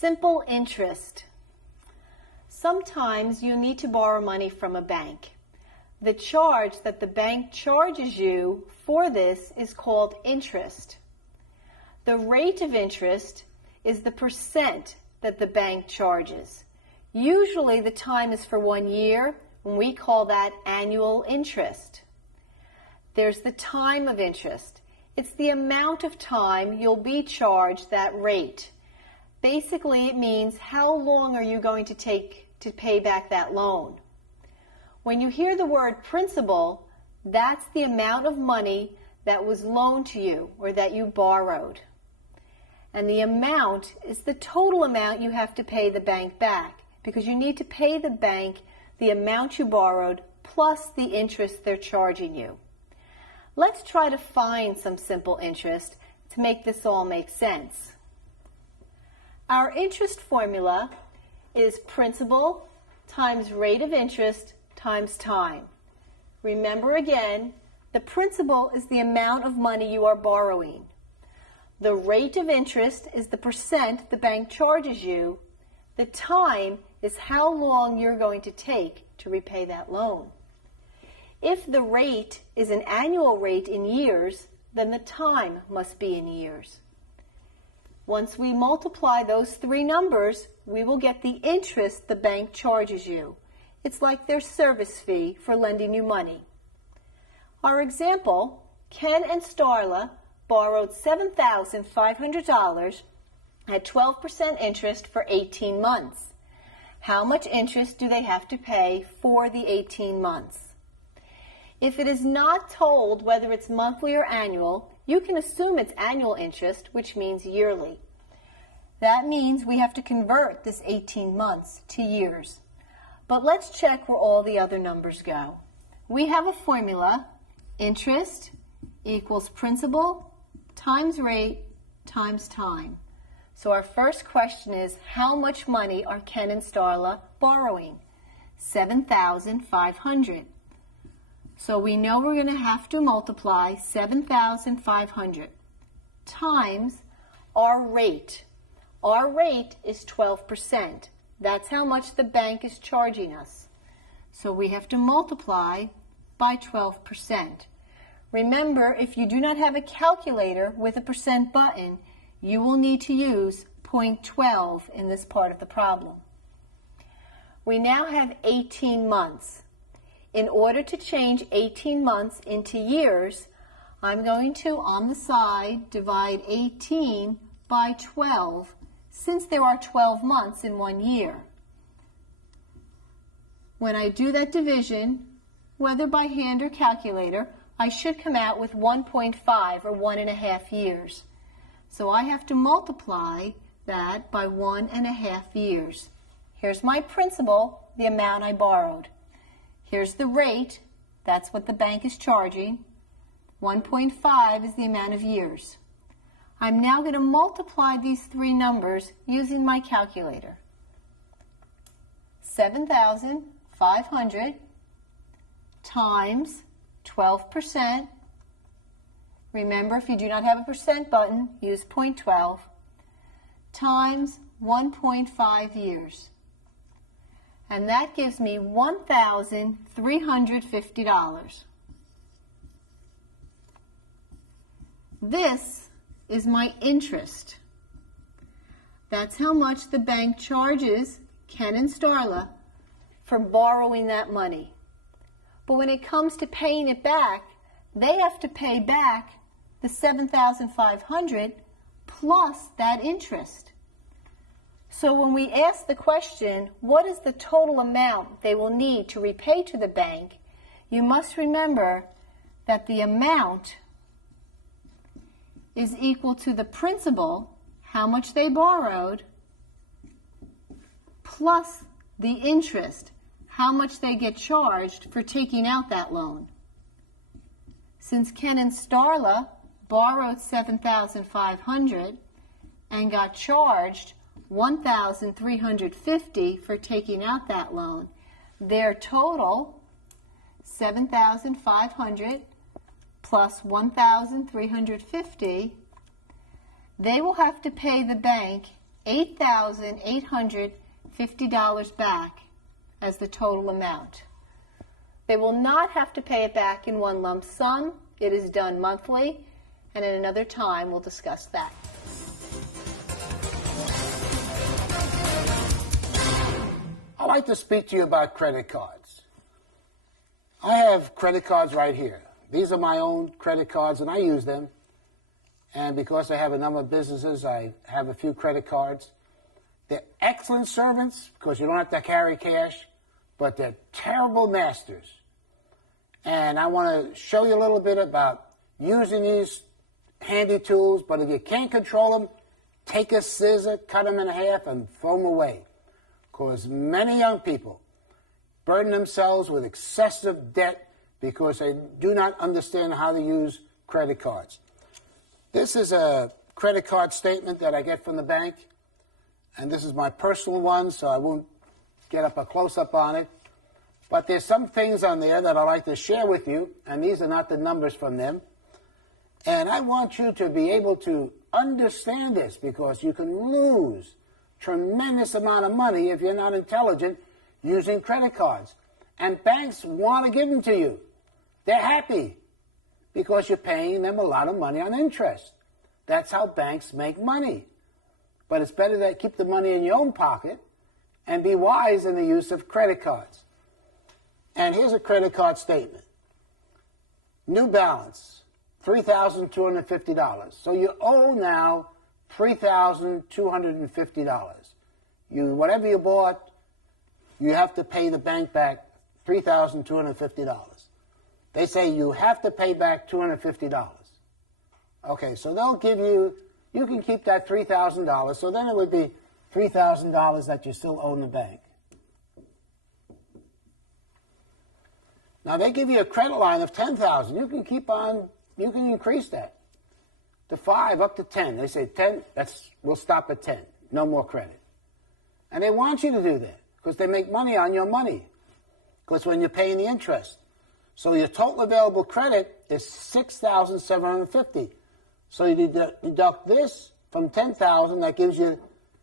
Simple interest. Sometimes you need to borrow money from a bank. The charge that the bank charges you for this is called interest. The rate of interest is the percent that the bank charges. Usually the time is for 1 year, and we call that annual interest. There's the time of interest. It's the amount of time you'll be charged that rate. Basically, it means how long are you going to take to pay back that loan. When you hear the word principal, that's the amount of money that was loaned to you or that you borrowed. And the amount is the total amount you have to pay the bank back, because you need to pay the bank the amount you borrowed plus the interest they're charging you. Let's try to find some simple interest to make this all make sense. Our interest formula is principal times rate of interest times time. Remember again, the principal is the amount of money you are borrowing. The rate of interest is the percent the bank charges you. The time is how long you're going to take to repay that loan. If the rate is an annual rate in years, then the time must be in years. Once we multiply those three numbers, we will get the interest the bank charges you. It's like their service fee for lending you money. Our example, Ken and Starla borrowed $7,500 at 12% interest for 18 months. How much interest do they have to pay for the 18 months? If it is not told whether it's monthly or annual, you can assume it's annual interest, which means yearly. That means we have to convert this 18 months to years. But let's check where all the other numbers go. We have a formula, interest equals principal times rate times time. So our first question is, how much money are Ken and Starla borrowing? $7,500. So we know we're going to have to multiply 7,500 times our rate. Our rate is 12%. That's how much the bank is charging us. So we have to multiply by 12%. Remember, if you do not have a calculator with a percent button, you will need to use 0.12 in this part of the problem. We now have 18 months. In order to change 18 months into years, I'm going to, on the side, divide 18 by 12, since there are 12 months in 1 year. When I do that division, whether by hand or calculator, I should come out with 1.5 or 1.5 years. So I have to multiply that by 1.5 years. Here's my principal, the amount I borrowed. Here's the rate, that's what the bank is charging. 1.5 is the amount of years. I'm now going to multiply these three numbers using my calculator. 7,500 times 12%. Remember, if you do not have a percent button, use 0.12, times 1.5 years. And that gives me $1,350. This is my interest. That's how much the bank charges Ken and Starla for borrowing that money. But when it comes to paying it back, they have to pay back the $7,500 plus that interest. So when we ask the question, what is the total amount they will need to repay to the bank, you must remember that the amount is equal to the principal, how much they borrowed, plus the interest, how much they get charged for taking out that loan. Since Ken and Starla borrowed $7,500 and got charged $1,350 for taking out that loan, their total, $7,500 plus $1,350, they will have to pay the bank $8,850 back as the total amount. They will not have to pay it back in one lump sum. It is done monthly, and at another time we'll discuss that. I'd like to speak to you about credit cards. I have credit cards right here. These are my own credit cards, and I use them. And because I have a number of businesses, I have a few credit cards. They're excellent servants because you don't have to carry cash, but they're terrible masters. And I want to show you a little bit about using these handy tools, but if you can't control them, take a scissor, cut them in half, and throw them away. Because many young people burden themselves with excessive debt because they do not understand how to use credit cards. This is a credit card statement that I get from the bank, and this is my personal one, so I won't get up a close-up on it. But there's some things on there that I'd like to share with you, and these are not the numbers from them. And I want you to be able to understand this because you can lose tremendous amount of money if you're not intelligent using credit cards. And banks want to give them to you. They're happy because you're paying them a lot of money on interest. That's how banks make money. But it's better to keep the money in your own pocket and be wise in the use of credit cards. And here's a credit card statement. New balance, $3,250. So you owe now $3,250. Whatever you bought, you have to pay the bank back $3,250. They say you have to pay back $250. Okay, so they'll give you, you can keep that $3,000, so then it would be $3,000 that you still owe the bank. Now they give you a credit line of $10,000. You can keep on, you can increase that to 5, up to 10. They say 10, we'll stop at 10. No more credit. And they want you to do that because they make money on your money. Because when you're paying the interest. So your total available credit is $6,750. So you deduct this from $10,000, that gives you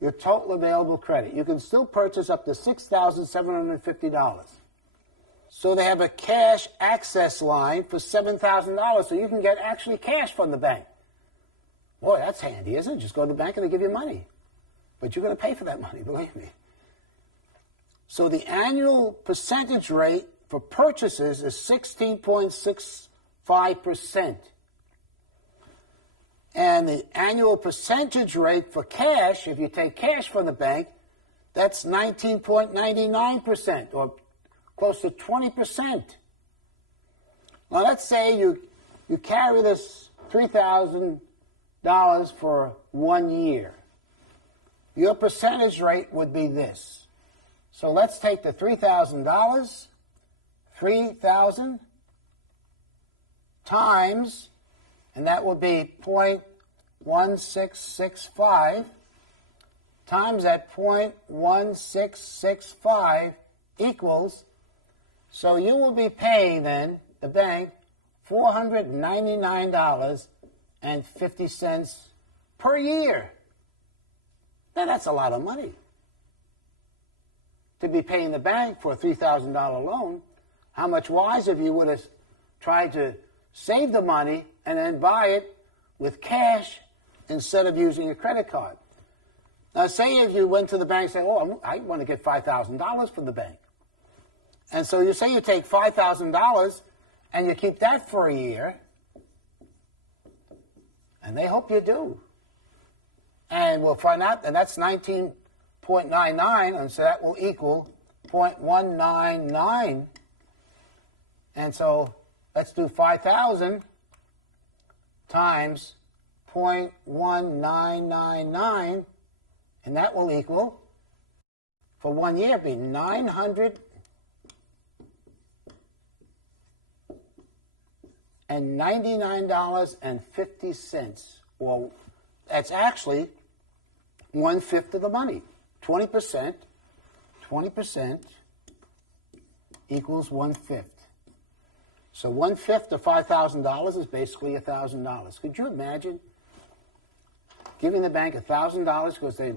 your total available credit. You can still purchase up to $6,750. So they have a cash access line for $7,000, so you can get actually cash from the bank. Boy, that's handy, isn't it? Just go to the bank and they give you money. But you're going to pay for that money, believe me. So the annual percentage rate for purchases is 16.65%. And the annual percentage rate for cash, if you take cash from the bank, that's 19.99%, or close to 20%. Now let's say you carry this $3,000 for 1 year. Your percentage rate would be this. So let's take the $3,000, 3,000 times, and that would be 0.1665 times that 0.1665 equals, so you will be paying then, the bank, $499.50 per year. Now that's a lot of money. To be paying the bank for a $3,000 loan, how much wiser if you would have tried to save the money and then buy it with cash instead of using a credit card. Now say if you went to the bank and said, oh, I want to get $5,000 from the bank. And so you say you take $5,000 and you keep that for a year, and they hope you do. And we'll find out, and that's 19.99, and so that will equal 0.199. And so let's do 5,000 times 0.1999, and that will equal, for 1 year, be $999.50. Well, that's actually 1/5 of the money. 20% equals 1/5. So 1/5 of $5,000 is basically $1,000. Could you imagine giving the bank $1,000 because they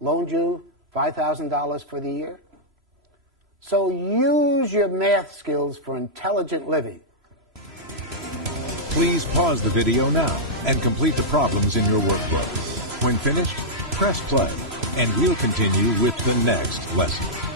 loaned you $5,000 for the year. So use your math skills for intelligent living. Please pause the video now and complete the problems in your workflow. When finished, press play, and we'll continue with the next lesson.